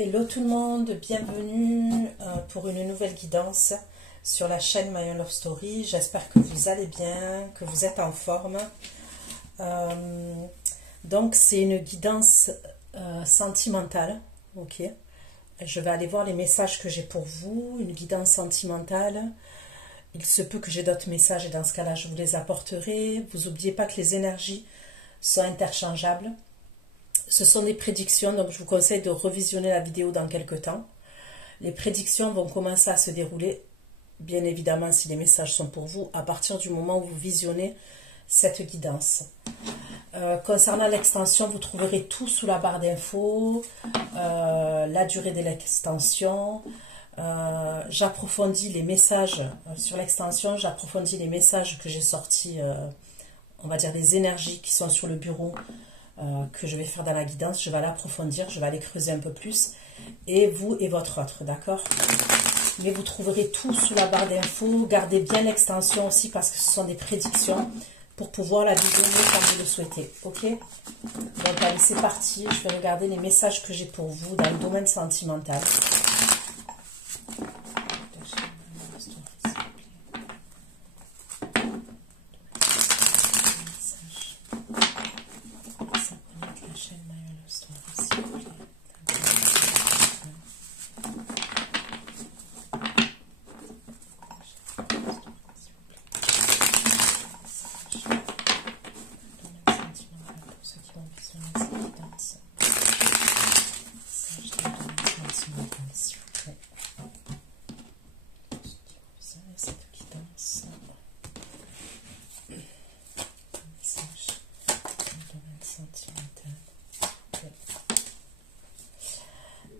Hello tout le monde, bienvenue pour une nouvelle guidance sur la chaîne My Own Love Story. J'espère que vous allez bien, que vous êtes en forme. Donc c'est une guidance sentimentale, ok. Je vais aller voir les messages que j'ai pour vous, une guidance sentimentale. Il se peut que j'ai d'autres messages et dans ce cas-là je vous les apporterai. Vous n'oubliez pas que les énergies sont interchangeables. Ce sont des prédictions, donc je vous conseille de revisionner la vidéo dans quelques temps. Les prédictions vont commencer à se dérouler, bien évidemment si les messages sont pour vous, à partir du moment où vous visionnez cette guidance. Concernant l'extension, vous trouverez tout sous la barre d'infos, la durée de l'extension. J'approfondis les messages sur l'extension, j'approfondis les messages que j'ai sortis, on va dire les énergies qui sont sur le bureau, que je vais faire dans la guidance. Je vais l'approfondir, je vais aller creuser un peu plus, et vous et votre autre, d'accord? Mais vous trouverez tout sous la barre d'infos. Gardez bien l'extension aussi parce que ce sont des prédictions pour pouvoir la visionner comme vous le souhaitez, ok? Donc allez, c'est parti, je vais regarder les messages que j'ai pour vous dans le domaine sentimental.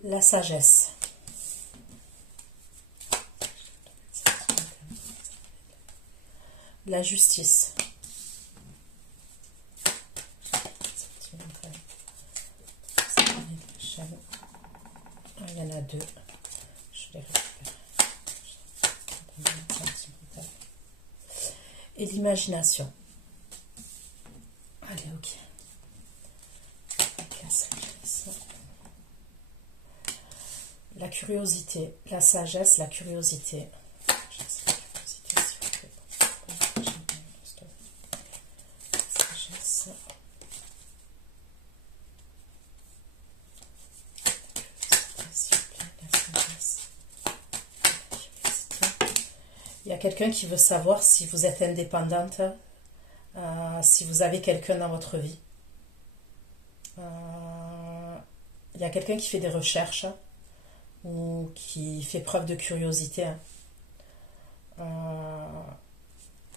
La sagesse. La justice. Il y en a deux. Je les récupère. Et l'imagination. Allez, ok. La sagesse. La curiosité, la sagesse, la curiosité. Sagesse. Il y a quelqu'un qui veut savoir si vous êtes indépendante, si vous avez quelqu'un dans votre vie. Il y a quelqu'un qui fait des recherches ou qui fait preuve de curiosité.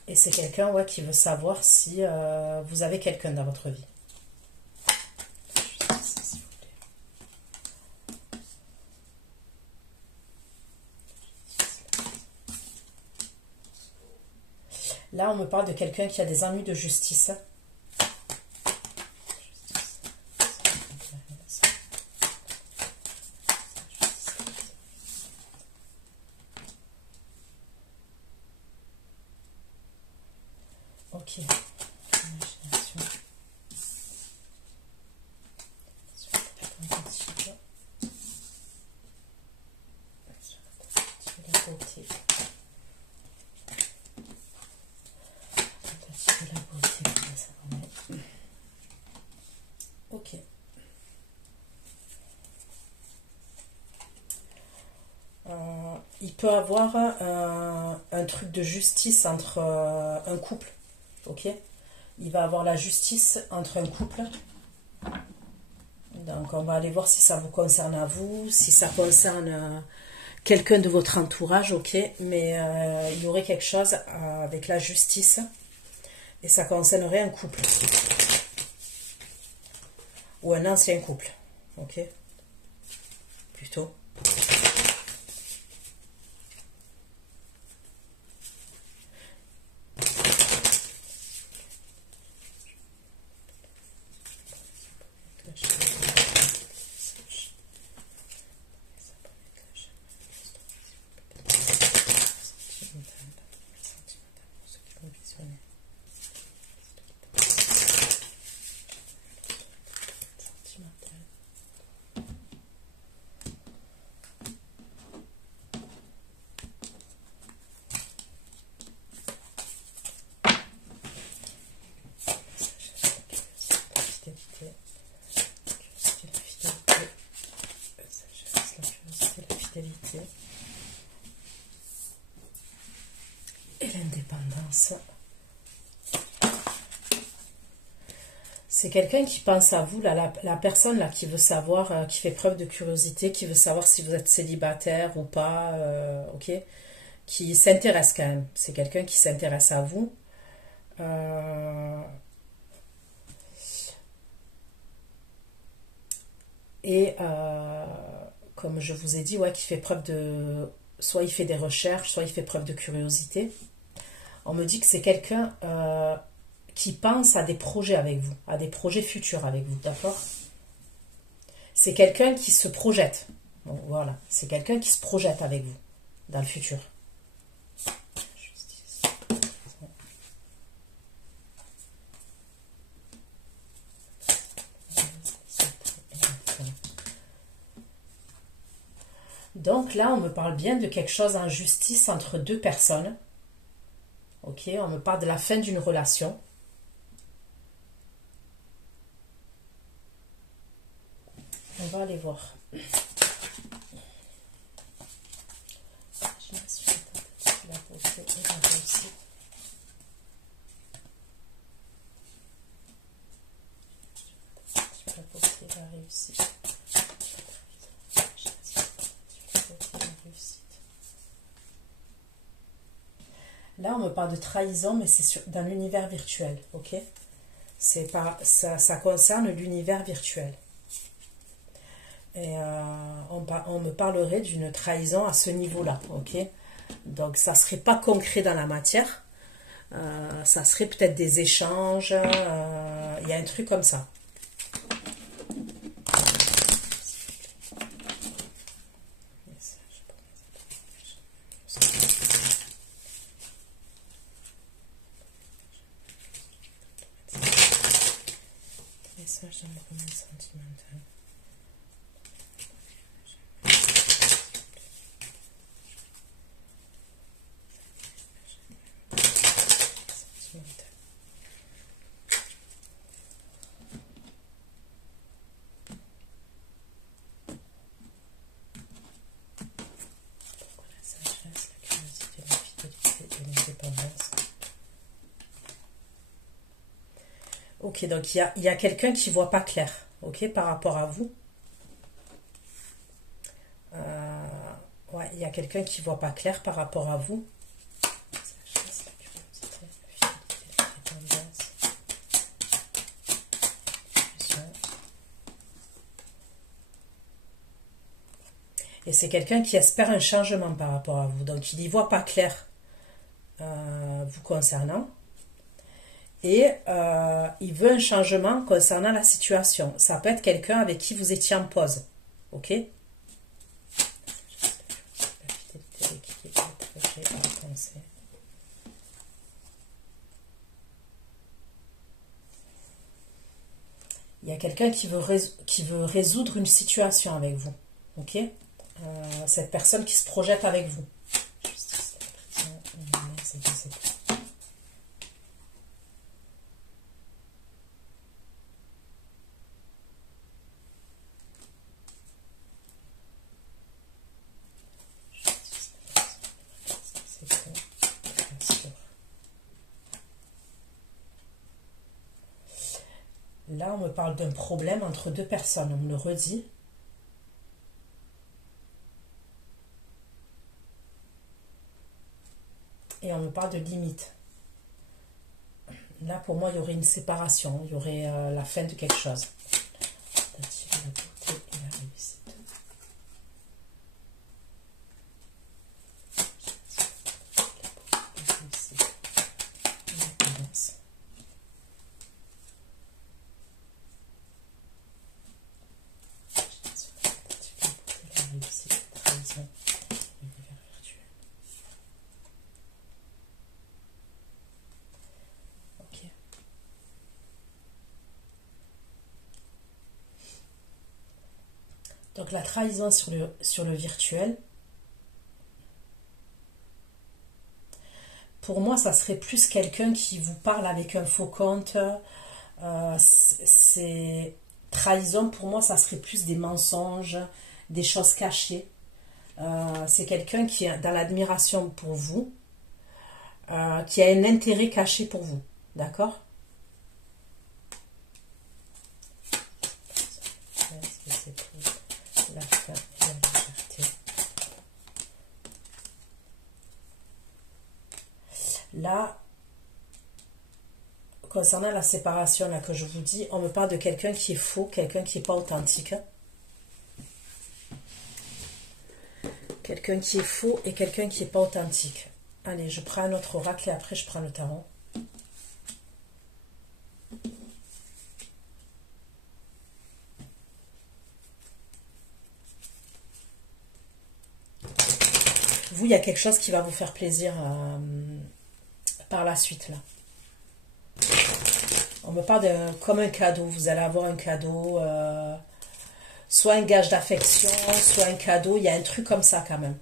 Et c'est quelqu'un qui veut savoir si vous avez quelqu'un dans votre vie. Là, on me parle de quelqu'un qui a des ennuis de justice. Ok. Imagination. La beauté. Ok. Il peut avoir un truc de justice entre un couple. Ok, il va avoir la justice entre un couple. Donc on va aller voir si ça vous concerne à vous, si ça concerne quelqu'un de votre entourage, ok. Mais il y aurait quelque chose avec la justice et ça concernerait un couple ou un ancien couple, ok, plutôt. sécurité et l'indépendance. C'est quelqu'un qui pense à vous, là, la personne là qui veut savoir, qui fait preuve de curiosité, qui veut savoir si vous êtes célibataire ou pas, ok, qui s'intéresse quand même. C'est quelqu'un qui s'intéresse à vous. Et comme je vous ai dit, ouais, qui fait preuve de... Soit il fait des recherches, soit il fait preuve de curiosité. On me dit que c'est quelqu'un qui pense à des projets avec vous, à des projets futurs avec vous, d'accord? C'est quelqu'un qui se projette. Bon, voilà, c'est quelqu'un qui se projette avec vous dans le futur. Donc là, on me parle bien de quelque chose en justice entre deux personnes. Ok, on me parle de la fin d'une relation. On va aller voir. Là, on me parle de trahison, mais c'est dans l'univers virtuel, ok? C'est pas, ça concerne l'univers virtuel. Et on me parlerait d'une trahison à ce niveau-là, ok? Donc, ça serait pas concret dans la matière. Ça serait peut-être des échanges. Il y a un truc comme ça. Message dans le roman sentimental. Ok, donc il y a quelqu'un qui ne voit pas clair, ok, par rapport à vous. Ouais, il y a quelqu'un qui ne voit pas clair par rapport à vous. Et c'est quelqu'un qui espère un changement par rapport à vous. Donc il n'y voit pas clair vous concernant. Et il veut un changement concernant la situation. Ça peut être quelqu'un avec qui vous étiez en pause. Ok? Il y a quelqu'un qui veut résoudre une situation avec vous. Ok? Cette personne qui se projette avec vous. Là, on me parle d'un problème entre deux personnes. On me le redit. Et on me parle de limite. Là, pour moi, il y aurait une séparation. Il y aurait la fin de quelque chose. Donc la trahison sur le virtuel, pour moi, ça serait plus quelqu'un qui vous parle avec un faux compte. C'est trahison, pour moi, ça serait plus des mensonges, des choses cachées. C'est quelqu'un qui est dans l'admiration pour vous, qui a un intérêt caché pour vous. D'accord? Là, concernant la séparation là, que je vous dis, on me parle de quelqu'un qui est faux, quelqu'un qui n'est pas authentique. Quelqu'un qui est faux et quelqu'un qui n'est pas authentique. Allez, je prends un autre oracle et après je prends le tarot. Vous, il y a quelque chose qui va vous faire plaisir par la suite là. On me parle de comme un cadeau. Vous allez avoir un cadeau, soit un gage d'affection, soit un cadeau. Il y a un truc comme ça quand même.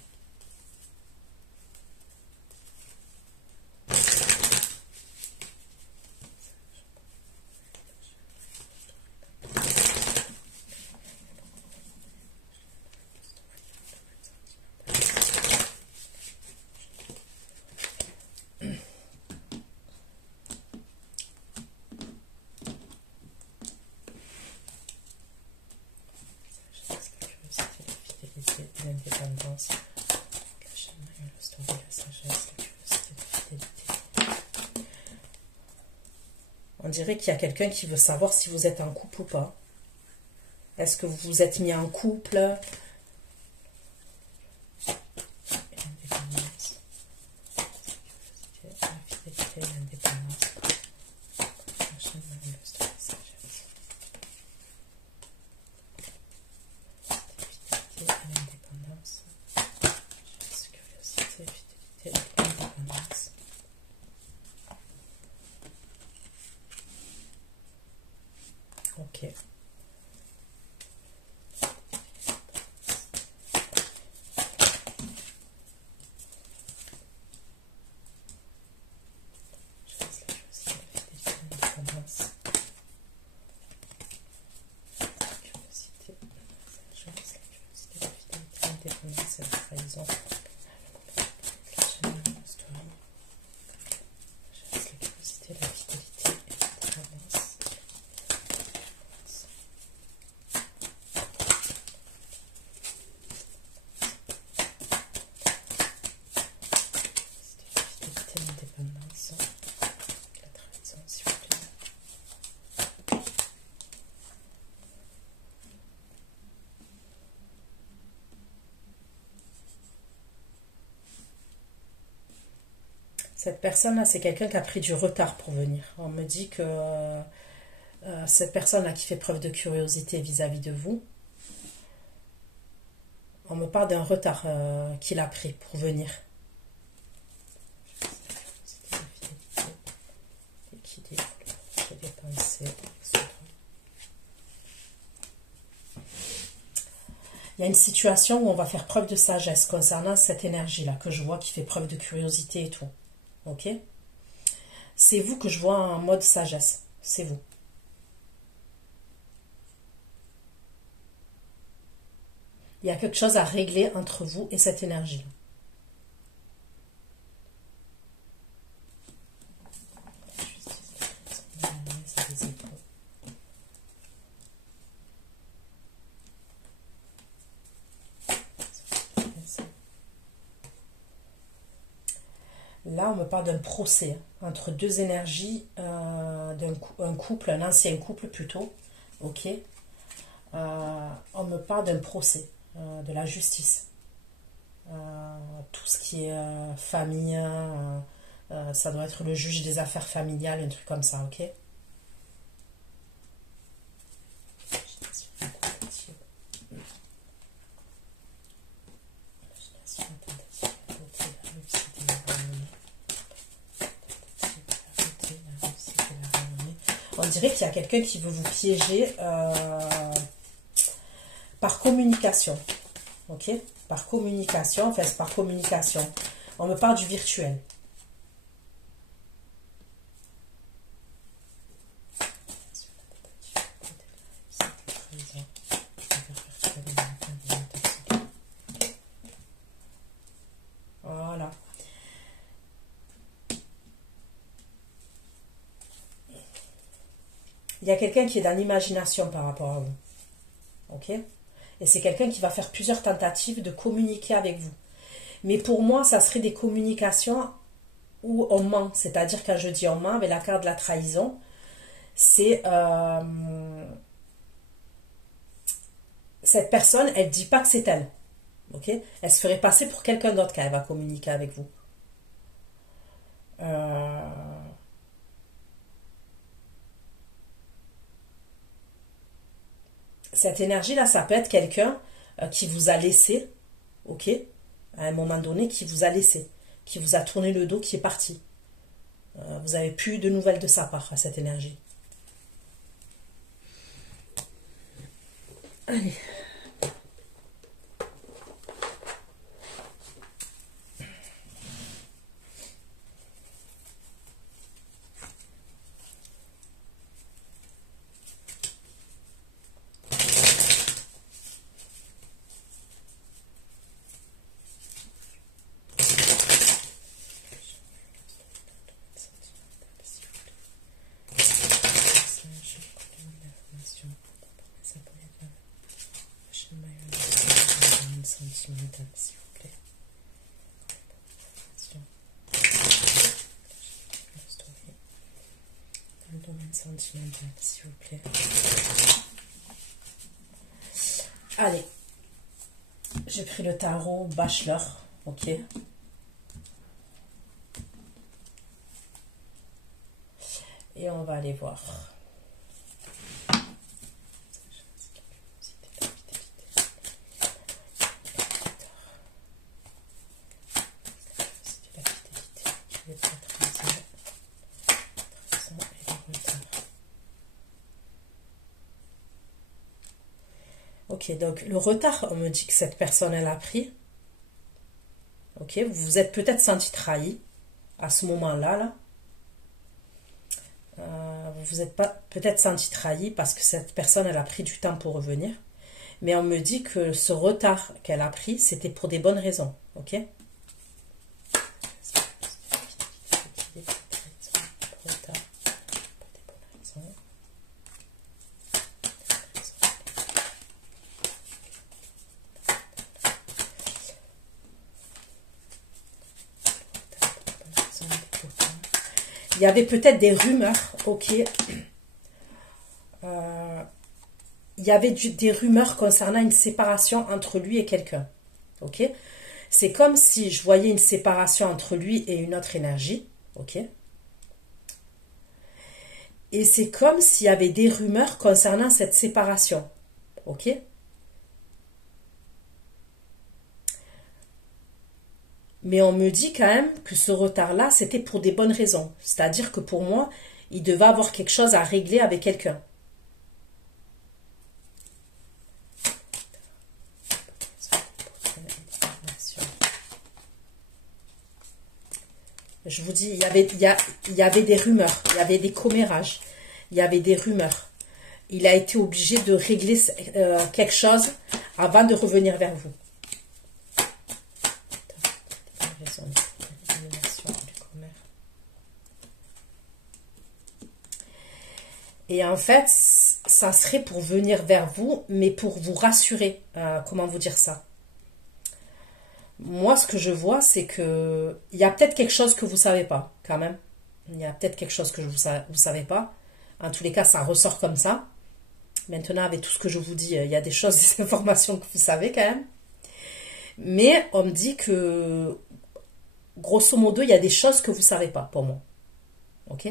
L'indépendance, la chaîne, la sagesse, la curiosité, la fidélité. On dirait qu'il y a quelqu'un qui veut savoir si vous êtes en couple ou pas. Est-ce que vous vous êtes mis en couple? L'indépendance, la curiosité, la fidélité, l'indépendance, la chaîne, la sagesse. Ok. Cette personne-là, c'est quelqu'un qui a pris du retard pour venir. On me dit que cette personne-là qui fait preuve de curiosité vis-à-vis de vous, on me parle d'un retard qu'il a pris pour venir. Il y a une situation où on va faire preuve de sagesse concernant cette énergie-là que je vois qui fait preuve de curiosité et tout. Ok? C'est vous que je vois en mode sagesse. C'est vous. Il y a quelque chose à régler entre vous et cette énergie-là. Là, on me parle d'un procès entre deux énergies, un couple, un ancien couple plutôt. Ok. On me parle d'un procès, de la justice. Tout ce qui est famille, ça doit être le juge des affaires familiales, un truc comme ça, ok? On dirait qu'il y a quelqu'un qui veut vous piéger par communication. Ok? Par communication, enfin c'est par communication. On me parle du virtuel. y a quelqu'un qui est dans l'imagination par rapport à vous. Ok? Et c'est quelqu'un qui va faire plusieurs tentatives de communiquer avec vous. Mais pour moi, ça serait des communications où on ment. C'est-à-dire, quand je dis on ment, avec la carte de la trahison, c'est... cette personne, elle ne dit pas que c'est elle. Ok? Elle se ferait passer pour quelqu'un d'autre quand elle va communiquer avec vous. Cette énergie-là, ça peut être quelqu'un qui vous a laissé, ok, à un moment donné, qui vous a laissé, qui vous a tourné le dos, qui est parti. Vous n'avez plus de nouvelles de sa part, à cette énergie. Allez. Sentimentale, s'il vous plaît. Dans le domaine sentimental, s'il vous plaît. Allez, j'ai pris le tarot Bachelor, ok. Et on va aller voir. Ok, donc le retard, on me dit que cette personne, elle a pris. Ok, vous vous êtes peut-être senti trahi à ce moment-là. Là. Vous vous êtes pas peut-être senti trahi parce que cette personne, elle a pris du temps pour revenir. Mais on me dit que ce retard qu'elle a pris, c'était pour des bonnes raisons. Ok. Il y avait peut-être des rumeurs, ok. Il y avait des rumeurs concernant une séparation entre lui et quelqu'un, ok. C'est comme si je voyais une séparation entre lui et une autre énergie, ok. Et c'est comme s'il y avait des rumeurs concernant cette séparation, ok. Mais on me dit quand même que ce retard-là, c'était pour des bonnes raisons. C'est-à-dire que pour moi, il devait avoir quelque chose à régler avec quelqu'un. Je vous dis, il y avait des rumeurs, il y avait des commérages, il y avait des rumeurs. Il a été obligé de régler quelque chose avant de revenir vers vous. Et en fait, ça serait pour venir vers vous, mais pour vous rassurer. Comment vous dire ça? Moi, ce que je vois, c'est que il y a peut-être quelque chose que vous savez pas, quand même. Il y a peut-être quelque chose que vous savez pas. En tous les cas, ça ressort comme ça. Maintenant, avec tout ce que je vous dis, il y a des choses, des informations que vous savez quand même. Mais on me dit que, grosso modo, il y a des choses que vous savez pas, pour moi. Ok?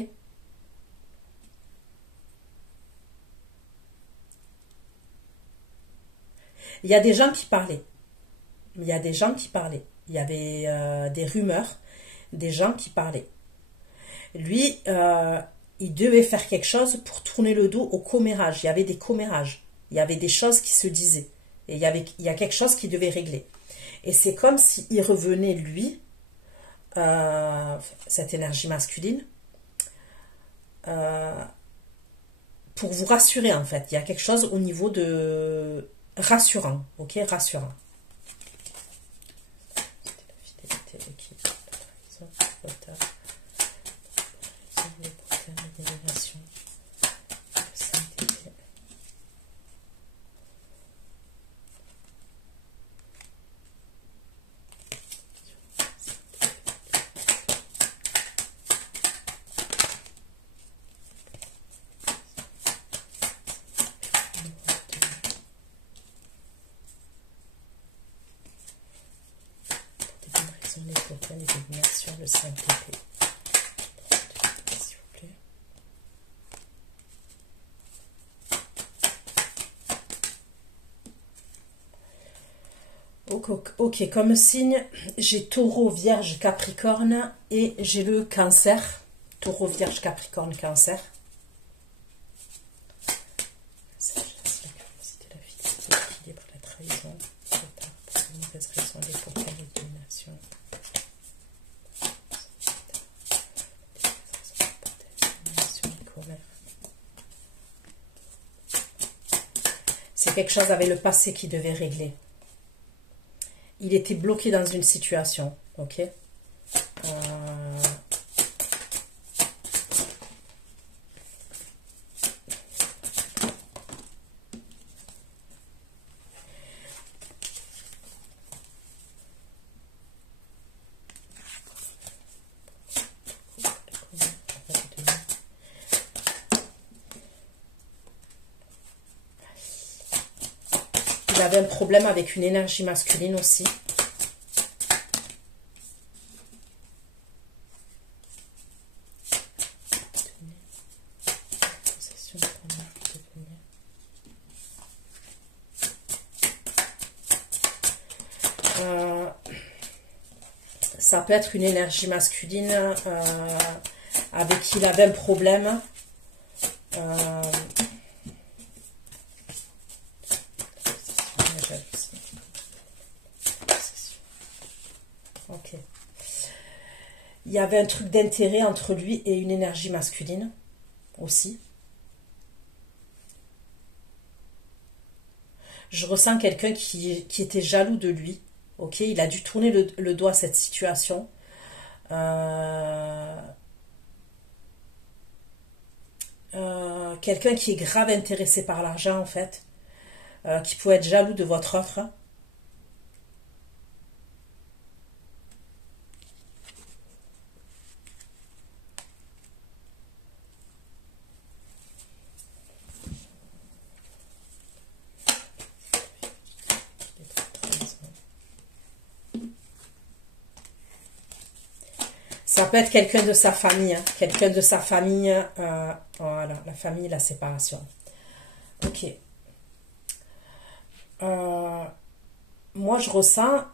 Il y a des gens qui parlaient. Il y a des gens qui parlaient. Il y avait des rumeurs, des gens qui parlaient. Lui, il devait faire quelque chose pour tourner le dos au commérage. Il y avait des commérages. Il y avait des choses qui se disaient. Et il y a quelque chose qui devait régler. Et c'est comme s'il revenait, lui, cette énergie masculine, pour vous rassurer, en fait. Il y a quelque chose au niveau de... rassurant, ok, rassurant. sont les portails d'élimination, le 5 d'épée. S'il vous plaît. Ok, comme signe, j'ai taureau, vierge, capricorne et j'ai le cancer. Taureau, vierge, capricorne, cancer. La curiosité, la fidélité, l'équilibre, la trahison, pour une mauvaise raison, les portails d'élimination. C'est quelque chose avec le passé qui devait régler. Il était bloqué dans une situation, ok. Il avait un problème avec une énergie masculine aussi. Ça peut être une énergie masculine avec qui il avait un problème. Ok. Il y avait un truc d'intérêt entre lui et une énergie masculine aussi. Je ressens quelqu'un qui était jaloux de lui. Ok, il a dû tourner le doigt à cette situation. Quelqu'un qui est grave intéressé par l'argent, en fait. Qui peut être jaloux de votre offre. Ça peut être quelqu'un de sa famille, hein. Quelqu'un de sa famille, voilà, la famille, la séparation. Ok. Moi, je ressens,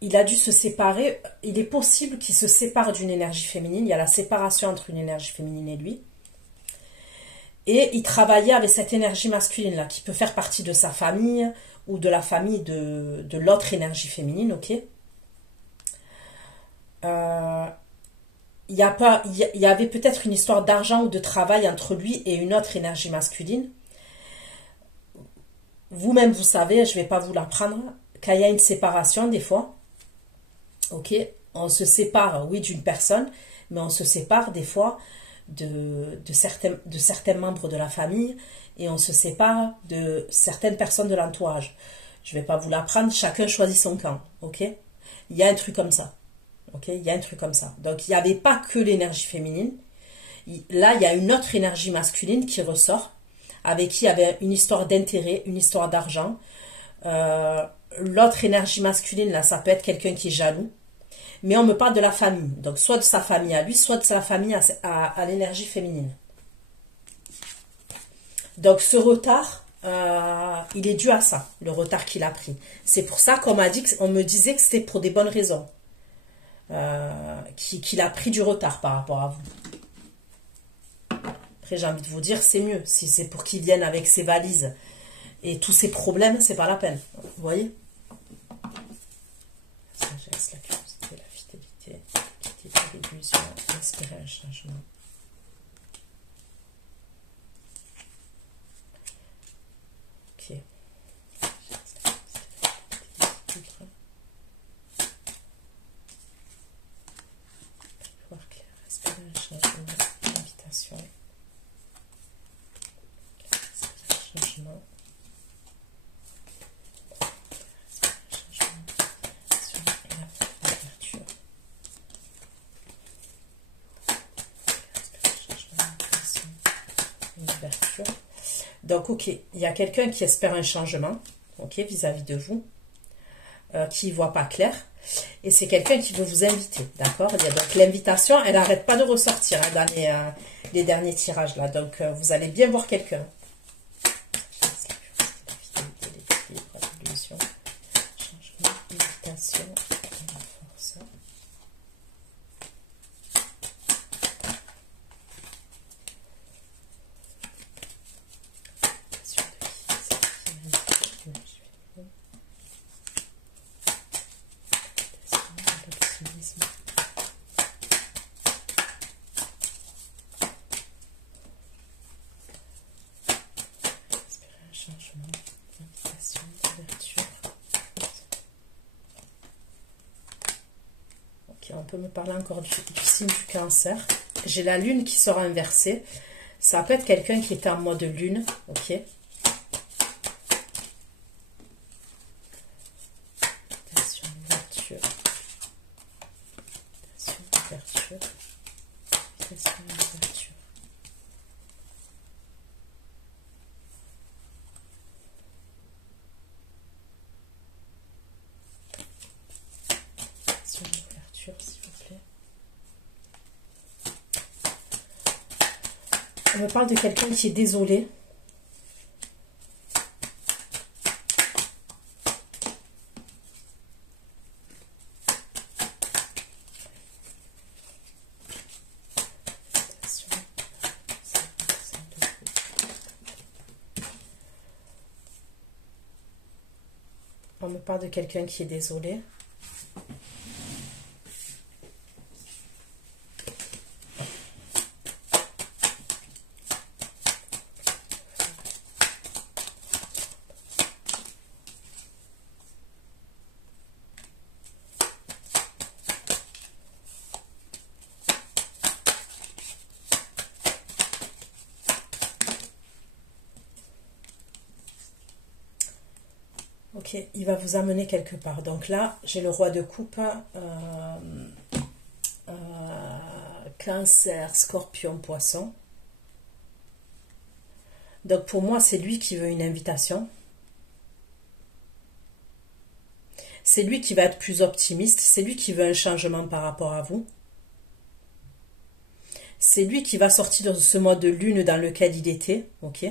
il a dû se séparer. Il est possible qu'il se sépare d'une énergie féminine. Il y a la séparation entre une énergie féminine et lui. Et il travaillait avec cette énergie masculine-là, qui peut faire partie de sa famille ou de la famille de l'autre énergie féminine, ok. Il y avait peut-être une histoire d'argent ou de travail entre lui et une autre énergie masculine. Vous-même, vous savez, je ne vais pas vous l'apprendre, quand il y a une séparation, des fois, ok, on se sépare, oui, d'une personne, mais on se sépare, des fois, de certains membres de la famille, et on se sépare de certaines personnes de l'entourage. Je ne vais pas vous l'apprendre, chacun choisit son camp, ok. Il y a un truc comme ça. Ok, il y a un truc comme ça. Donc, il n'y avait pas que l'énergie féminine. Là, il y a une autre énergie masculine qui ressort, avec qui il y avait une histoire d'intérêt, une histoire d'argent. L'autre énergie masculine, là, ça peut être quelqu'un qui est jaloux. Mais on me parle de la famille. Donc, soit de sa famille à lui, soit de sa famille à l'énergie féminine. Donc, ce retard, il est dû à ça, le retard qu'il a pris. C'est pour ça qu'on me disait que c'était pour des bonnes raisons. Qu'il a pris du retard par rapport à vous. Après, j'ai envie de vous dire, c'est mieux. Si c'est pour qu'il vienne avec ses valises et tous ses problèmes, c'est pas la peine. Vous voyez? La sagesse, la curiosité, la fidélité, l'équité, l'illusion, espérer un changement. Ok. Donc, ok, il y a quelqu'un qui espère un changement, ok, vis-à-vis de vous. qui ne voit pas clair. Et c'est quelqu'un qui veut vous inviter, d'accord? Donc l'invitation, elle n'arrête pas de ressortir hein, dans les derniers tirages là. Donc vous allez bien voir quelqu'un. Changement, invitation, force. Changement, invitation, ouverture. Ok, on peut me parler encore du signe du Cancer. J'ai la lune qui sera inversée. Ça peut être quelqu'un qui est en mode lune, ok. Invitation, ouverture. Invitation, ouverture. Invitation, ouverture. L'ouverture, s'il vous plaît. On me parle de quelqu'un qui est désolé. On me parle de quelqu'un qui est désolé. Ok, il va vous amener quelque part. Donc là, j'ai le roi de coupe, Cancer, Scorpion, Poisson. Donc pour moi, c'est lui qui veut une invitation. C'est lui qui va être plus optimiste. C'est lui qui veut un changement par rapport à vous. C'est lui qui va sortir de ce mode de lune dans lequel il était. Ok.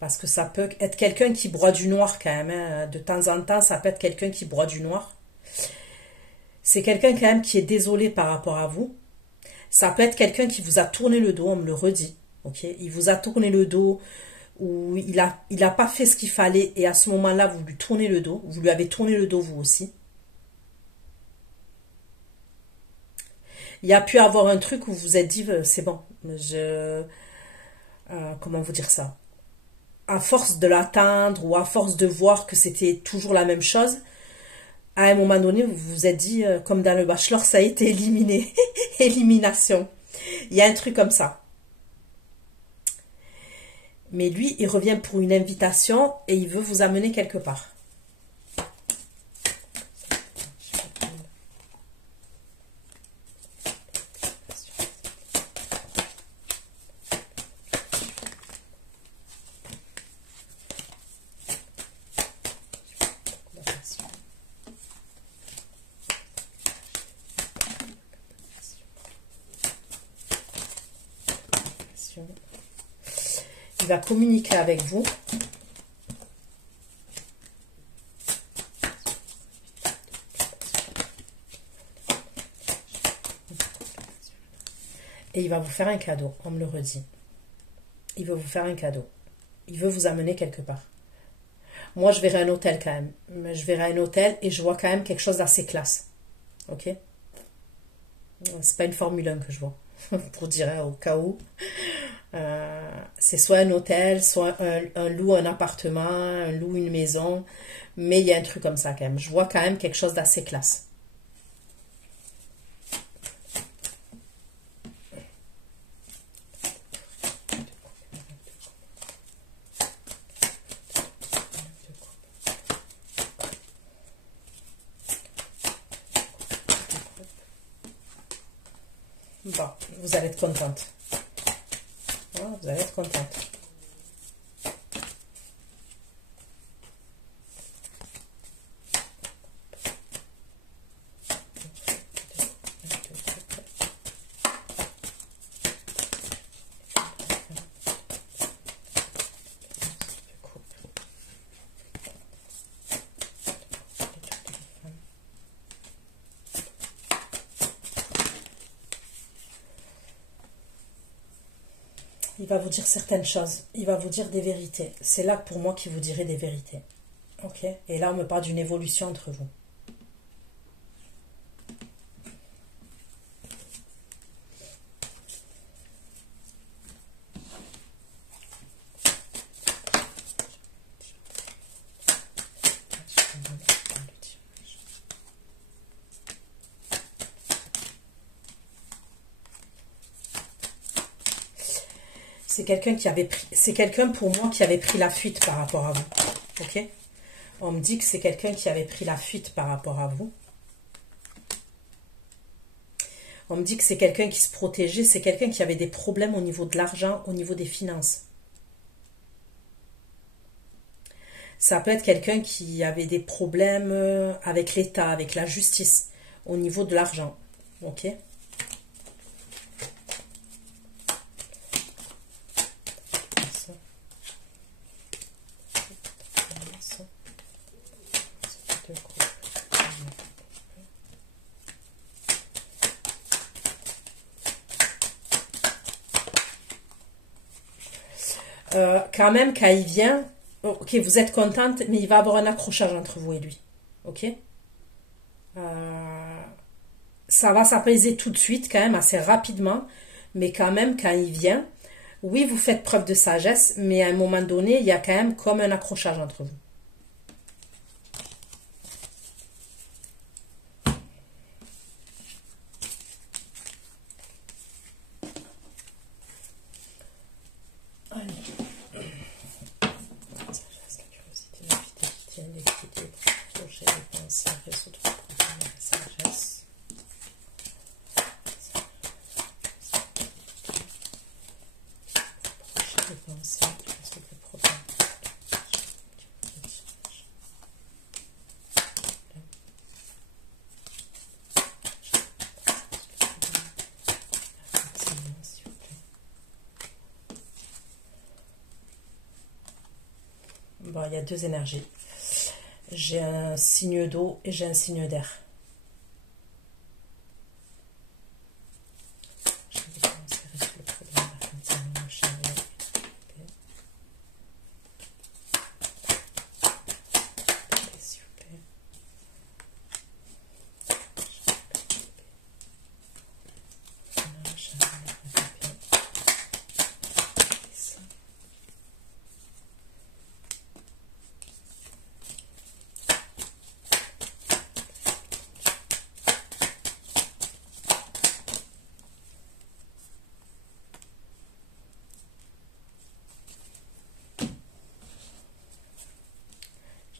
Parce que ça peut être quelqu'un qui broie du noir quand même. Hein. De temps en temps, ça peut être quelqu'un qui broie du noir. C'est quelqu'un quand même qui est désolé par rapport à vous. Ça peut être quelqu'un qui vous a tourné le dos, on me le redit. Okay, il vous a tourné le dos ou il a pas fait ce qu'il fallait et à ce moment-là, vous lui tournez le dos. Vous lui avez tourné le dos vous aussi. Il y a pu avoir un truc où vous vous êtes dit, c'est bon, comment vous dire ça? À force de l'attendre ou à force de voir que c'était toujours la même chose, à un moment donné, vous vous êtes dit, comme dans le Bachelor, ça a été éliminé. Élimination. Il y a un truc comme ça. Mais lui, il revient pour une invitation et il veut vous amener quelque part. Il va communiquer avec vous. Et il va vous faire un cadeau, on me le redit. Il veut vous faire un cadeau. Il veut vous amener quelque part. Moi, je verrai un hôtel quand même. Je verrai un hôtel et je vois quand même quelque chose d'assez classe. Ok? C'est pas une Formule 1 que je vois. Pour dire hein, au cas où. C'est soit un hôtel, soit un loup, un appartement, un loup, une maison. Mais il y a un truc comme ça quand même. Je vois quand même quelque chose d'assez classe. Bon, vous allez être contente. Vous allez être contente. Il va vous dire certaines choses. Il va vous dire des vérités. C'est là pour moi qu'il vous dirait des vérités. Ok? Et là, on me parle d'une évolution entre vous. C'est quelqu'un qui avait pris, c'est quelqu'un pour moi qui avait pris la fuite par rapport à vous. Ok? On me dit que c'est quelqu'un qui avait pris la fuite par rapport à vous. On me dit que c'est quelqu'un qui se protégeait, c'est quelqu'un qui avait des problèmes au niveau de l'argent, au niveau des finances. Ça peut être quelqu'un qui avait des problèmes avec l'État, avec la justice, au niveau de l'argent. Ok? Quand même, quand il vient, ok, vous êtes contente, mais il va y avoir un accrochage entre vous et lui. Ok? Ça va s'apaiser tout de suite, quand même, assez rapidement. Mais quand même, quand il vient, oui, vous faites preuve de sagesse, mais à un moment donné, il y a quand même comme un accrochage entre vous. Bon, il y a deux énergies. J'ai un signe d'eau et j'ai un signe d'air.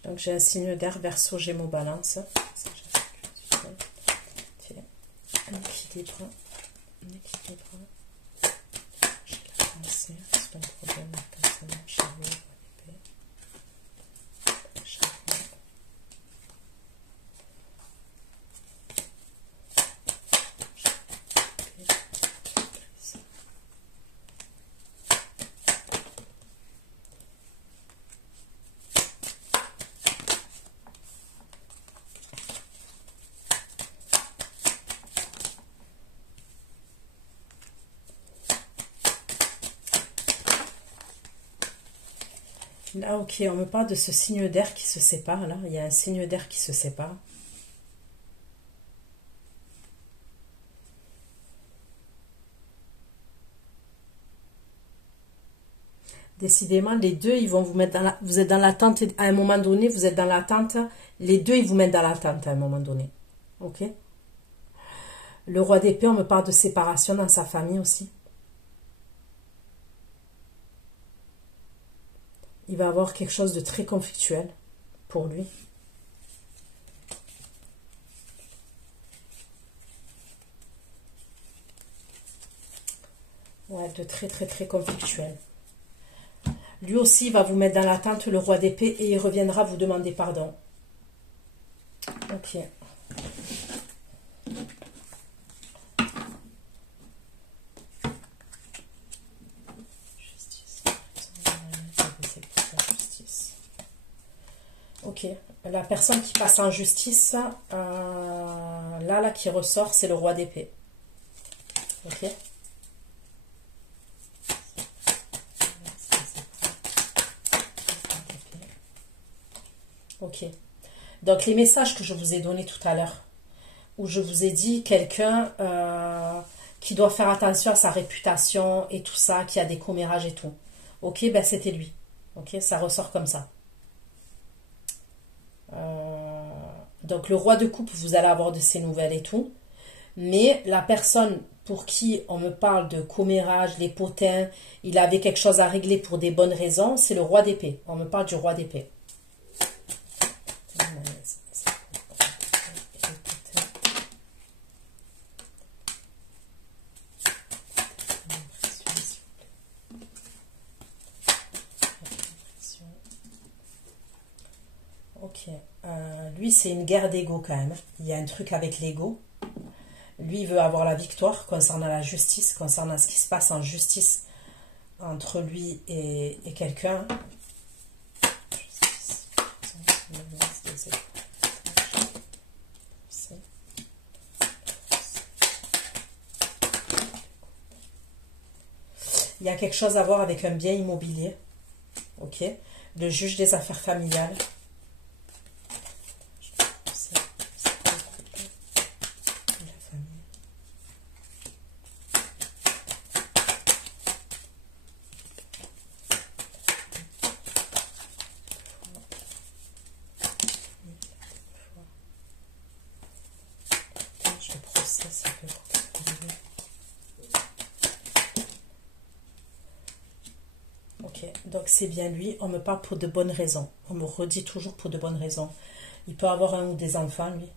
Donc j'ai un signe d'air, Verseau, Gémeaux, Balance. Un équilibre. J'ai la pensée, c'est un problème personnel, chariot, épée. Là, ok, on me parle de ce signe d'air qui se sépare, là. Il y a un signe d'air qui se sépare. Décidément, les deux, ils vont vous mettre dans la... Vous êtes dans l'attente, à un moment donné, vous êtes dans l'attente. Les deux, ils vous mettent dans l'attente à un moment donné. Ok? Le roi d'épée, on me parle de séparation dans sa famille aussi. Il va avoir quelque chose de très conflictuel pour lui. Ouais, de très très très conflictuel. Lui aussi va vous mettre dans l'attente, le roi d'épée, et il reviendra vous demander pardon. Ok. Ok, la personne qui passe en justice, là qui ressort, c'est le roi d'épée. Ok. Ok. Donc les messages que je vous ai donnés tout à l'heure, où je vous ai dit quelqu'un qui doit faire attention à sa réputation et tout ça, qui a des commérages et tout. Ok, ben c'était lui. Ok, ça ressort comme ça. Donc le roi de coupe, vous allez avoir de ses nouvelles et tout. Mais la personne pour qui on me parle de commérage, les potins, il avait quelque chose à régler pour des bonnes raisons, c'est le roi d'épée. On me parle du roi d'épée. Ok. Lui, c'est une guerre d'ego quand même. Il y a un truc avec l'ego. Lui, il veut avoir la victoire concernant la justice, concernant ce qui se passe en justice entre lui et quelqu'un. Il y a quelque chose à voir avec un bien immobilier. Ok. Le juge des affaires familiales. Donc c'est bien lui, on me parle pour de bonnes raisons. On me redit toujours pour de bonnes raisons. Il peut avoir un ou des enfants, lui.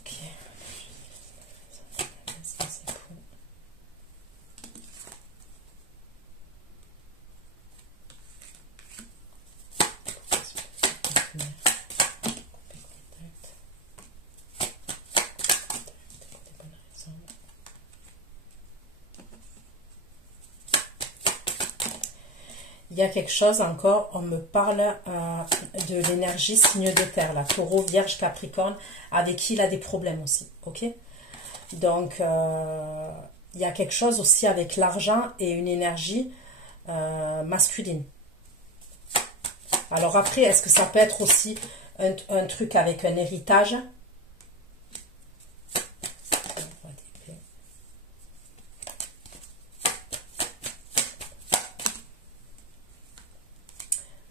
Ok. Il y a quelque chose encore, on me parle de l'énergie signe de terre, là, taureau, vierge, capricorne, avec qui il a des problèmes aussi, ok? Donc, il y a quelque chose aussi avec l'argent et une énergie masculine. Alors après, est-ce que ça peut être aussi un truc avec un héritage?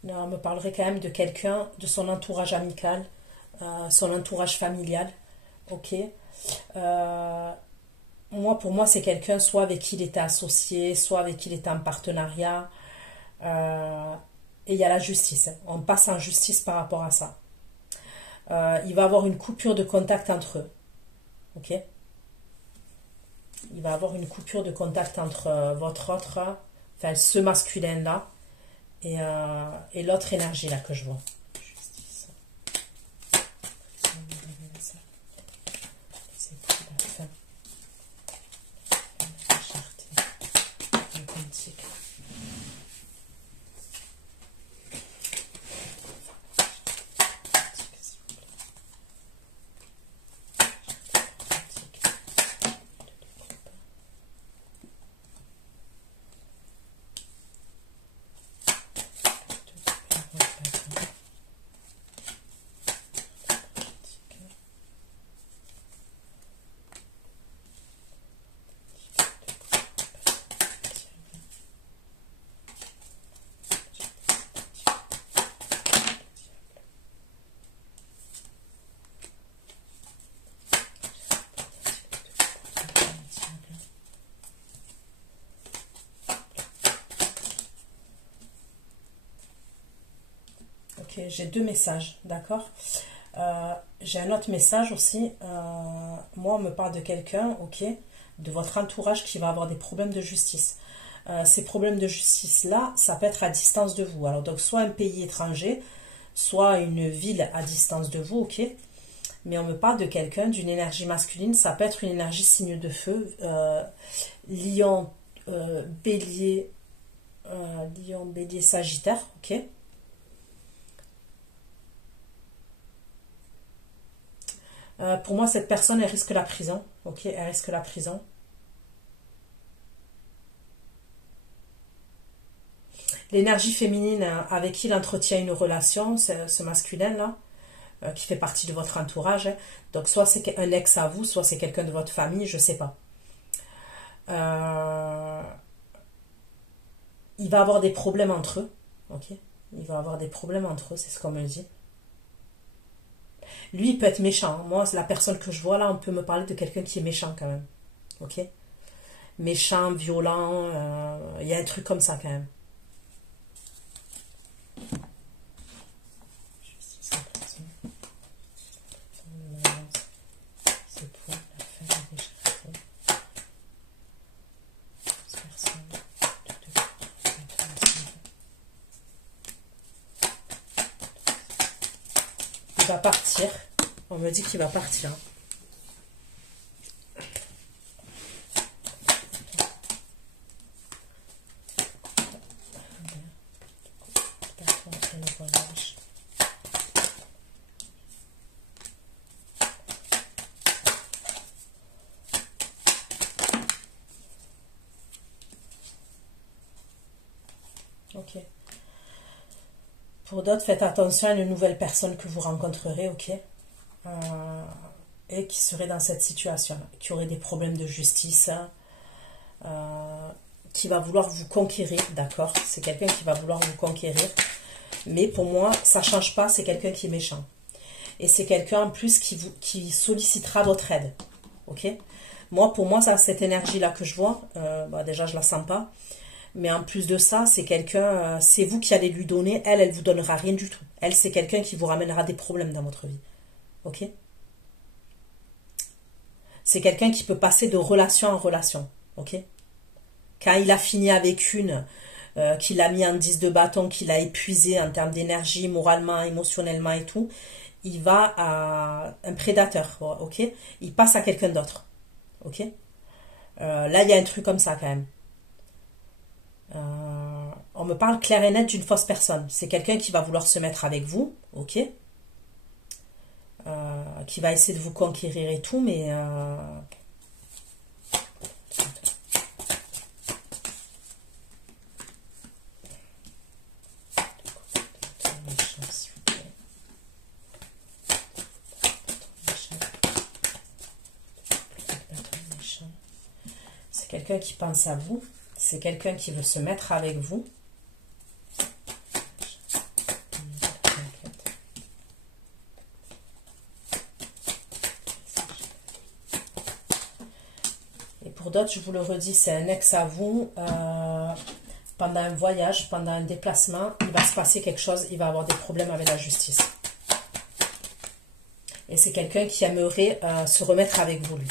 Non, on me parlerait quand même de quelqu'un, de son entourage amical, son entourage familial. Ok. Pour moi, c'est quelqu'un soit avec qui il était associé, soit avec qui il était en partenariat. Et il y a la justice. On passe en justice par rapport à ça. Il va avoir une coupure de contact entre eux. Ok. Il va avoir une coupure de contact entre votre autre, enfin ce masculin-là, et l'autre énergie là que je vois. J'ai deux messages, d'accord. J'ai un autre message aussi. Moi, on me parle de quelqu'un, ok, de votre entourage qui va avoir des problèmes de justice. Ces problèmes de justice-là, ça peut être à distance de vous. Alors, donc, soit un pays étranger, soit une ville à distance de vous, ok. Mais on me parle de quelqu'un, d'une énergie masculine. Ça peut être une énergie signe de feu, lion, bélier, sagittaire, ok. Pour moi, cette personne, elle risque la prison. Ok, elle risque la prison. L'énergie féminine avec qui il entretient une relation, ce masculin-là, qui fait partie de votre entourage. Hein. Donc, soit c'est un ex à vous, soit c'est quelqu'un de votre famille, je sais pas. Il va avoir des problèmes entre eux. Ok, il va avoir des problèmes entre eux, c'est ce qu'on me dit. Lui, il peut être méchant. Moi, la personne que je vois là, on peut me parler de quelqu'un qui est méchant quand même. Ok, méchant, violent, il y a un truc comme ça quand même. Il va partir. On me dit qu'il va partir. Ok. Pour d'autres, faites attention à une nouvelle personne que vous rencontrerez, ok, et qui serait dans cette situation, qui aurait des problèmes de justice, qui va vouloir vous conquérir, d'accord. C'est quelqu'un qui va vouloir vous conquérir, mais pour moi, ça ne change pas, c'est quelqu'un qui est méchant. Et c'est quelqu'un en plus qui sollicitera votre aide, ok. Moi, pour moi, ça, cette énergie-là que je vois, déjà, je la sens pas. Mais en plus de ça, c'est quelqu'un, c'est vous qui allez lui donner, elle vous donnera rien du tout. Elle, c'est quelqu'un qui vous ramènera des problèmes dans votre vie. Ok? C'est quelqu'un qui peut passer de relation en relation. Ok? Quand il a fini avec une, qu'il a mis en 10 de bâton, qu'il a épuisé en termes d'énergie, moralement, émotionnellement et tout, il va à un prédateur. Ok? Il passe à quelqu'un d'autre. Ok? Là, il y a un truc comme ça quand même. On me parle clair et net d'une fausse personne. C'est quelqu'un qui va vouloir se mettre avec vous, ok, qui va essayer de vous conquérir et tout, mais c'est quelqu'un qui pense à vous. C'est quelqu'un qui veut se mettre avec vous. Et pour d'autres, je vous le redis, c'est un ex à vous. Pendant un voyage, pendant un déplacement, il va se passer quelque chose, il va avoir des problèmes avec la justice. Et c'est quelqu'un qui aimerait se remettre avec vous, lui.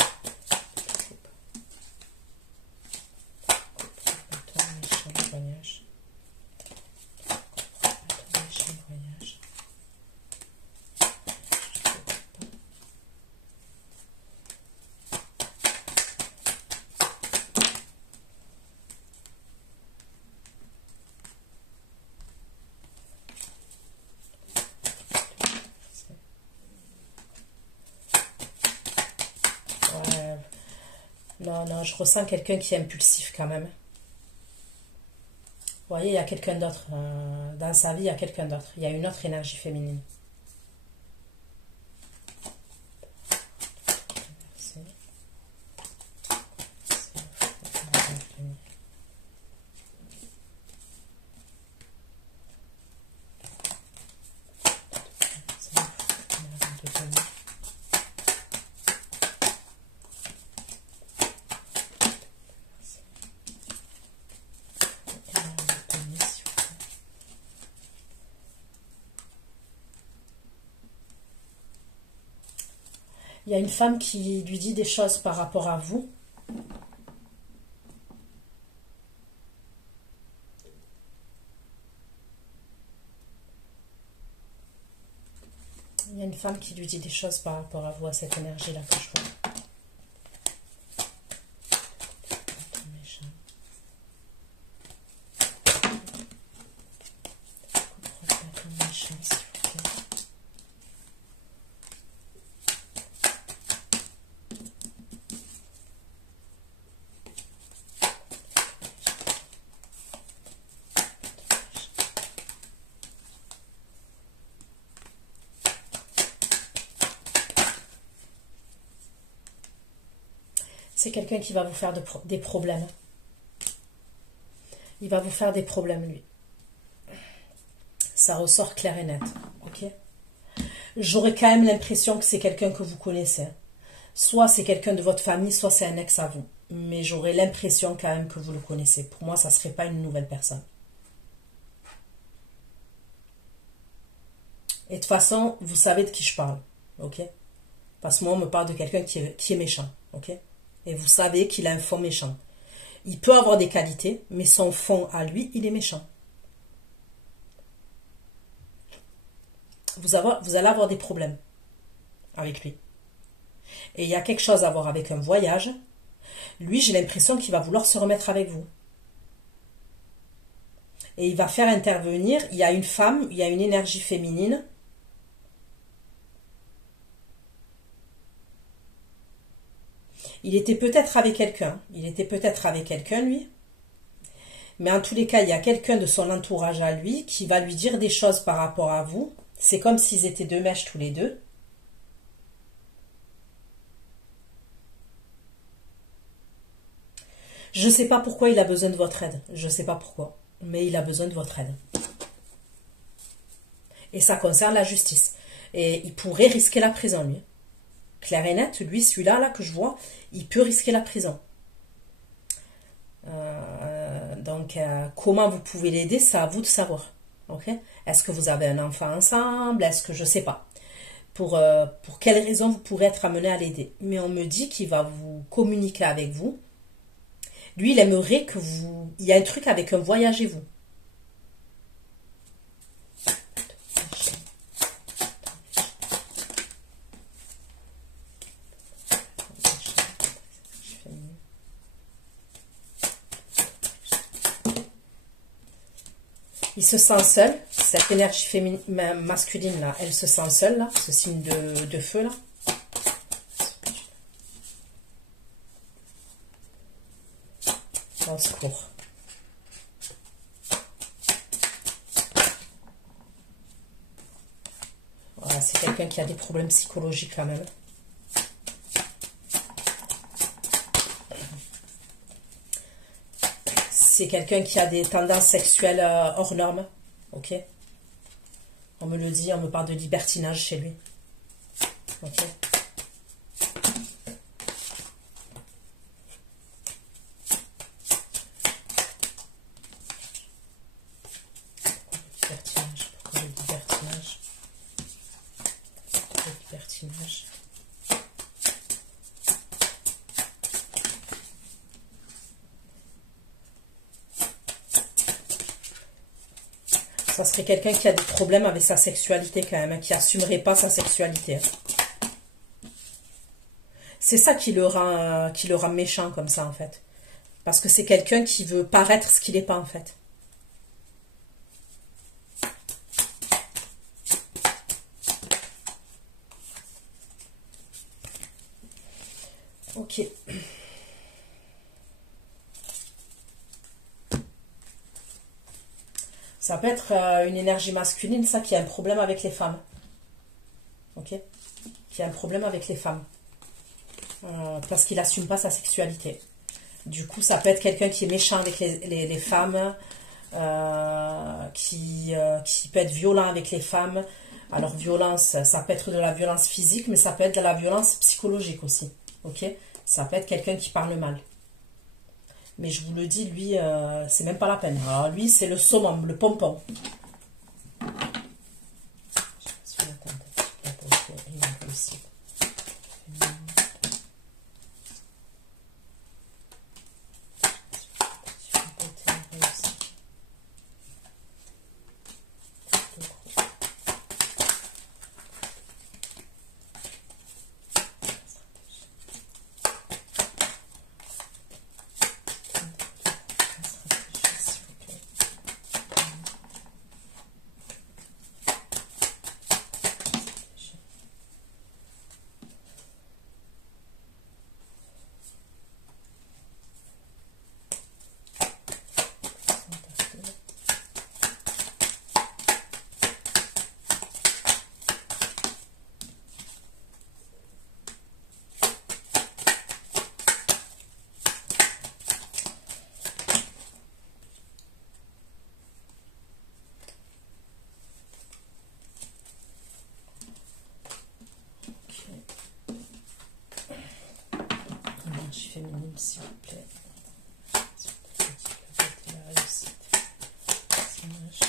Non, non, je ressens quelqu'un qui est impulsif quand même. Vous voyez, il y a quelqu'un d'autre. Dans sa vie, il y a quelqu'un d'autre. Il y a une autre énergie féminine. Il y a une femme qui lui dit des choses par rapport à vous. Il y a une femme qui lui dit des choses par rapport à vous, à cette énergie-là que je vois. C'est quelqu'un qui va vous faire des problèmes. Il va vous faire des problèmes, lui. Ça ressort clair et net. Ok. J'aurais quand même l'impression que c'est quelqu'un que vous connaissez. Soit c'est quelqu'un de votre famille, soit c'est un ex à vous. Mais j'aurais l'impression quand même que vous le connaissez. Pour moi, ça ne serait pas une nouvelle personne. Et de toute façon, vous savez de qui je parle. Ok. Parce que moi, on me parle de quelqu'un qui est méchant. Ok. Et vous savez qu'il a un fond méchant. Il peut avoir des qualités, mais son fond à lui, il est méchant. Vous allez avoir des problèmes avec lui. Et il y a quelque chose à voir avec un voyage. Lui, j'ai l'impression qu'il va vouloir se remettre avec vous. Et il va faire intervenir, il y a une femme, il y a une énergie féminine. Il était peut-être avec quelqu'un. Il était peut-être avec quelqu'un, lui. Mais en tous les cas, il y a quelqu'un de son entourage à lui qui va lui dire des choses par rapport à vous. C'est comme s'ils étaient deux mèches tous les deux. Je ne sais pas pourquoi il a besoin de votre aide. Je ne sais pas pourquoi. Mais il a besoin de votre aide. Et ça concerne la justice. Et il pourrait risquer la prison, lui. Clair et net, lui, celui-là là, que je vois, il peut risquer la prison. Donc, comment vous pouvez l'aider, c'est à vous de savoir. Okay. Est-ce que vous avez un enfant ensemble? Est-ce que je ne sais pas. Pour quelles raisons vous pourrez être amené à l'aider. Mais on me dit qu'il va vous communiquer avec vous. Lui, il aimerait que vous... Il y a un truc avec un voyagez-vous. Il se sent seul. Cette énergie féminine, masculine, là, elle se sent seule, là. Ce signe de feu, là. Au secours. Voilà, c'est quelqu'un qui a des problèmes psychologiques quand même. C'est quelqu'un qui a des tendances sexuelles hors normes. Ok. On me le dit, on me parle de libertinage chez lui. Ok. Pourquoi le libertinage? Pourquoi le libertinage? Ça serait quelqu'un qui a des problèmes avec sa sexualité quand même, hein, qui n'assumerait pas sa sexualité. C'est ça qui le rend méchant comme ça en fait. Parce que c'est quelqu'un qui veut paraître ce qu'il n'est pas en fait. Ok. Ça peut être une énergie masculine, ça, qui a un problème avec les femmes. Ok. Qui a un problème avec les femmes. Parce qu'il n'assume pas sa sexualité. Du coup, ça peut être quelqu'un qui est méchant avec les femmes, qui peut être violent avec les femmes. Alors, violence, ça peut être de la violence physique, mais ça peut être de la violence psychologique aussi. Ok. Ça peut être quelqu'un qui parle mal. Mais je vous le dis, lui, c'est même pas la peine. Alors, lui, c'est le summum, le pompon. s'il vous plaît. La réussite. Personnage.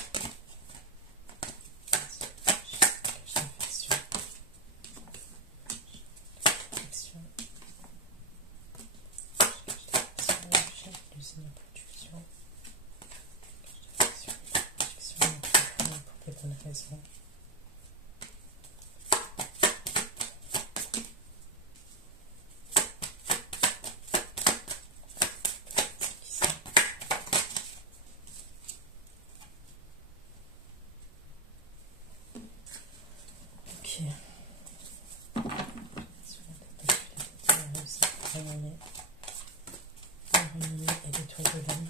Et des tours de laine.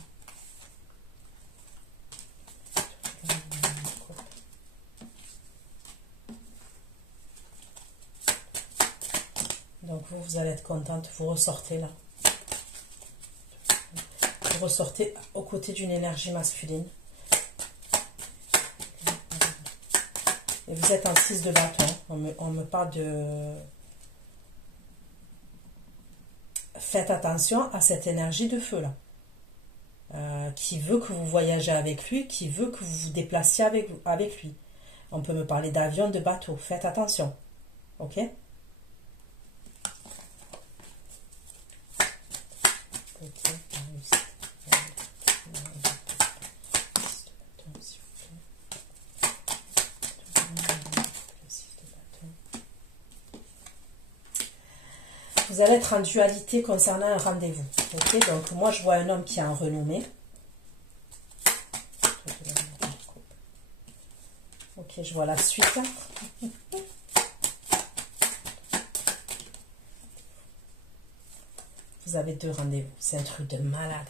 Donc vous allez être contente, vous ressortez là. Vous ressortez aux côtés d'une énergie masculine. Et vous êtes en 6 de bâton. On me parle de... Faites attention à cette énergie de feu là. Qui veut que vous voyagez avec lui, qui veut que vous vous déplaciez avec lui. On peut me parler d'avion, de bateau. Faites attention. Ok? Vous allez être en dualité concernant un rendez-vous. Ok, donc moi je vois un homme qui est en renommée. Ok, je vois la suite. Vous avez 2 rendez-vous. C'est un truc de malade.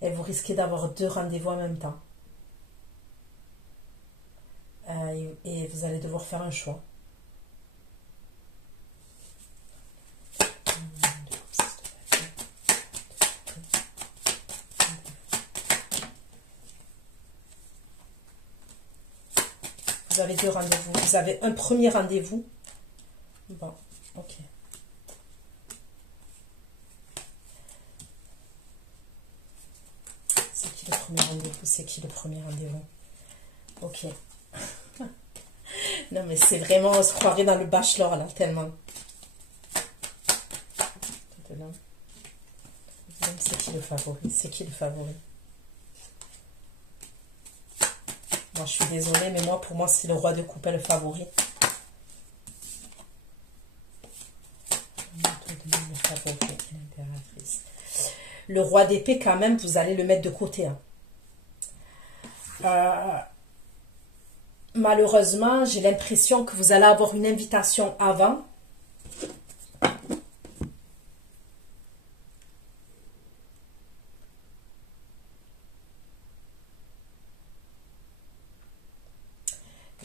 Et vous risquez d'avoir 2 rendez-vous en même temps. Et vous allez devoir faire un choix. Vous avez 2 rendez-vous. Vous avez un premier rendez-vous. Bon, ok. C'est qui le premier rendez-vous? C'est qui le premier rendez-vous? Ok. Non, mais c'est vraiment, on se croirait dans le bachelor, là, tellement. C'est qui le favori? C'est qui le favori? Moi, je suis désolée, mais moi, pour moi, c'est le roi de coupe le favori. Le roi d'épée, quand même, vous allez le mettre de côté. Hein. Malheureusement, j'ai l'impression que vous allez avoir une invitation avant.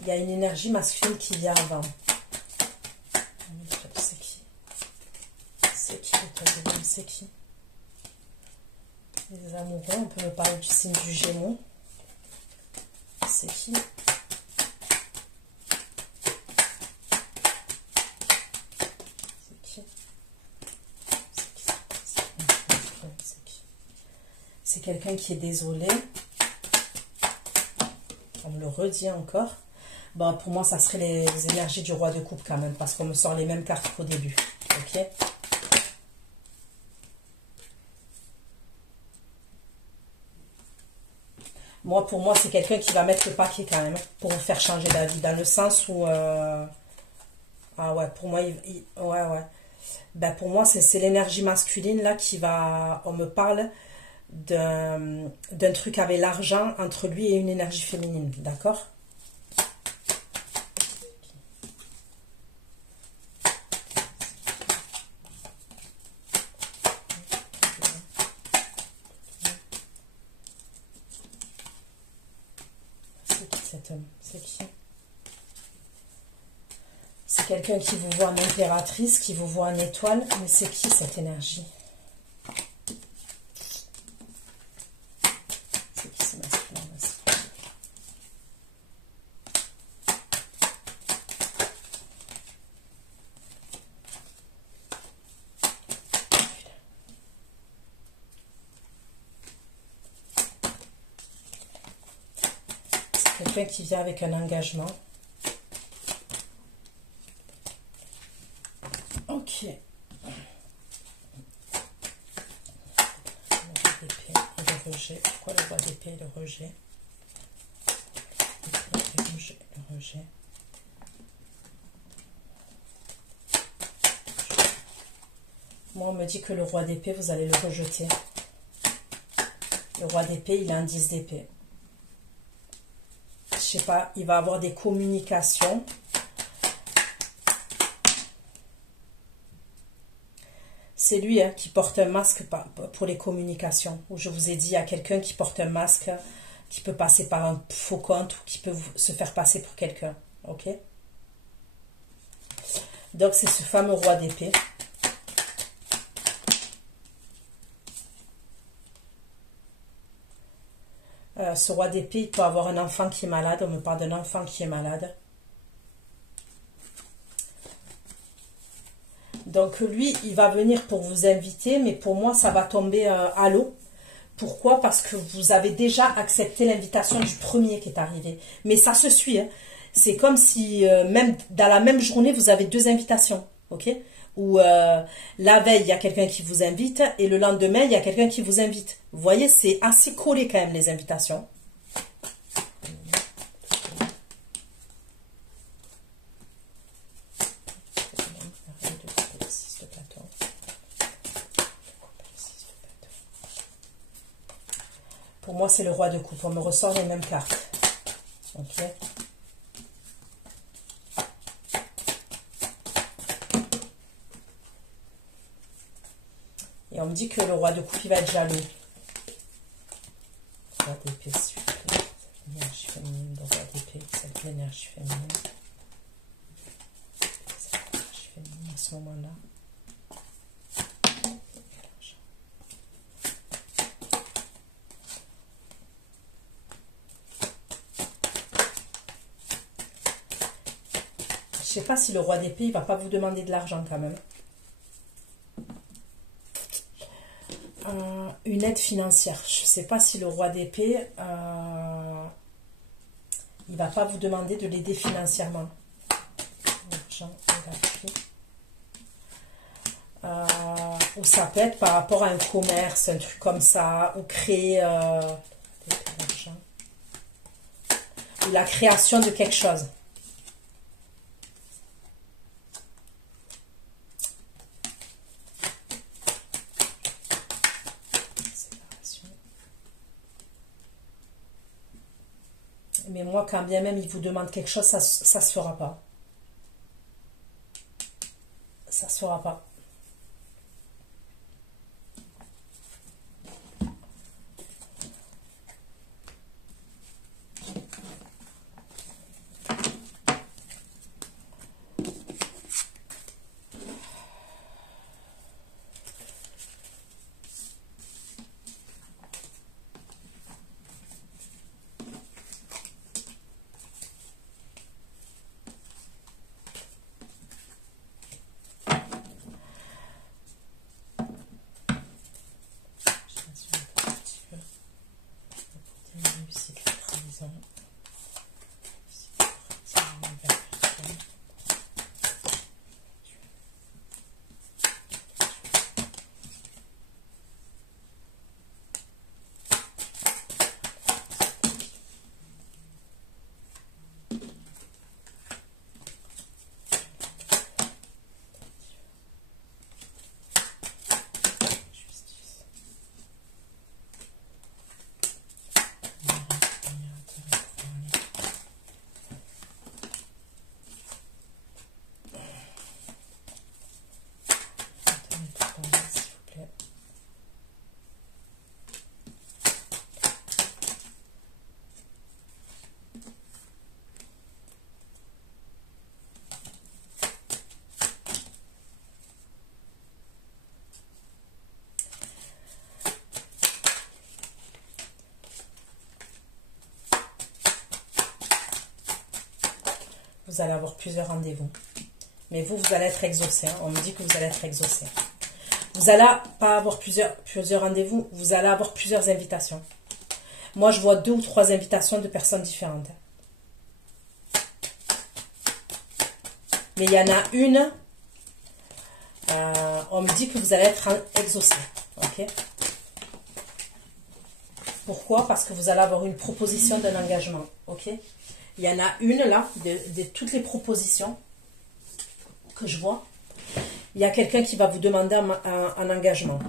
Il y a une énergie masculine qui vient avant. C'est qui? C'est qui le deuxième? C'est qui? Les amoureux, on peut me parler du signe du Gémeaux. C'est qui? C'est quelqu'un qui est désolé. On me le redit encore. Bon, pour moi, ça serait les énergies du roi de coupe quand même, parce qu'on me sort les mêmes cartes qu'au début. Ok? Moi, pour moi, c'est quelqu'un qui va mettre le paquet quand même, pour vous faire changer d'avis, dans le sens où... Ah ouais, pour moi, ouais, ouais. Ben, pour moi, c'est l'énergie masculine, là, qui va... On me parle d'un truc avec l'argent entre lui et une énergie féminine, d'accord? C'est qui cet homme? C'est qui? C'est quelqu'un qui vous voit en impératrice, qui vous voit en étoile, mais c'est qui cette énergie? Quelqu'un qui vient avec un engagement. Ok. Le roi d'épée et le rejet. Pourquoi le roi d'épée et le rejet? Le rejet. Moi, on me dit que le roi d'épée, vous allez le rejeter. Le roi d'épée, il a un 10 d'épée. Je sais pas, il va avoir des communications. C'est lui qui porte un masque pour les communications. Où je vous ai dit, il y a quelqu'un qui porte un masque, qui peut passer par un faux compte ou qui peut se faire passer pour quelqu'un. Ok? Donc, c'est ce fameux roi d'épée. Ce roi d'épée, il peut avoir un enfant qui est malade. On me parle d'un enfant qui est malade. Donc lui, il va venir pour vous inviter, mais pour moi, ça va tomber à l'eau. Pourquoi? Parce que vous avez déjà accepté l'invitation du premier qui est arrivé. Mais ça se suit. Hein. C'est comme si, même dans la même journée, vous avez 2 invitations. Ok? Ou la veille, il y a quelqu'un qui vous invite, et le lendemain, il y a quelqu'un qui vous invite. Vous voyez, c'est assez collé quand même, les invitations. Pour moi, c'est le roi de coupe. On me ressort les mêmes cartes. Ok. Et on me dit que le roi de coupe, il va être jaloux. Roi d'épée, s'il vous plaît. L'énergie féminine, le roi d'épée, c'est l'énergie féminine. C'est l'énergie féminine à ce moment-là. Je ne sais pas si le roi d'épée, il ne va pas vous demander de l'argent quand même. Une aide financière. Je ne sais pas si le roi d'épée, il ne va pas vous demander de l'aider financièrement. L'argent et la pluie. Ou ça peut être par rapport à un commerce, un truc comme ça, ou créer ou la création de quelque chose. Mais moi, quand bien même il vous demande quelque chose, ça se fera pas. Ça se fera pas. Vous allez avoir plusieurs rendez-vous. Mais vous allez être exaucé. Hein. On me dit que vous allez être exaucé. Vous allez pas avoir plusieurs rendez-vous. Vous allez avoir plusieurs invitations. Moi, je vois 2 ou 3 invitations de personnes différentes. Mais il y en a une, on me dit que vous allez être exaucé. Ok? Pourquoi? Parce que vous allez avoir une proposition d'un engagement. Ok? Il y en a une là, de toutes les propositions que je vois. Il y a quelqu'un qui va vous demander un engagement.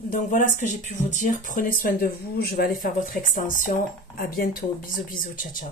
Donc voilà ce que j'ai pu vous dire. Prenez soin de vous. Je vais aller faire votre extension. À bientôt. Bisous, bisous. Ciao, ciao.